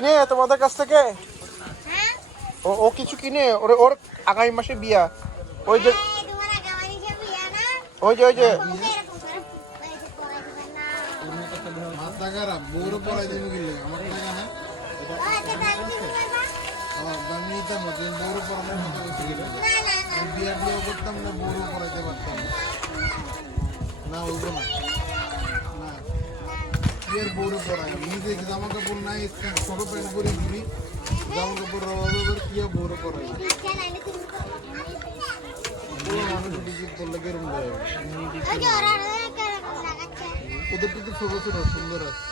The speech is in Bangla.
কিনে তোমাদের কাছ থেকে? ও কিছু কিনে? ওর আগামী মাসে বিয়া। ওই যে ওই যে মাথা খারাপ, বউরে পড়াই দেবো কিনলে আমার টাকা না। আমি নিতাম না, তুমি বউরে পড়ানোর কথা বলছি কিনা? আমি বিয়া বিয়া করতাম না, বউরে পড়াইতে পারতাম না, হইব না। না বিয়ের বউরে পড়াই, নিজে জামা কাপড় নাই, ছোট প্যান্ট পরে ঘুরি, জামা কাপড় রবাবে করে কি আর বউরে পড়াই? মানুষ ডিজিট করলে কেরম দেয়? ওদের তো ছোট ছোট সুন্দর আছে।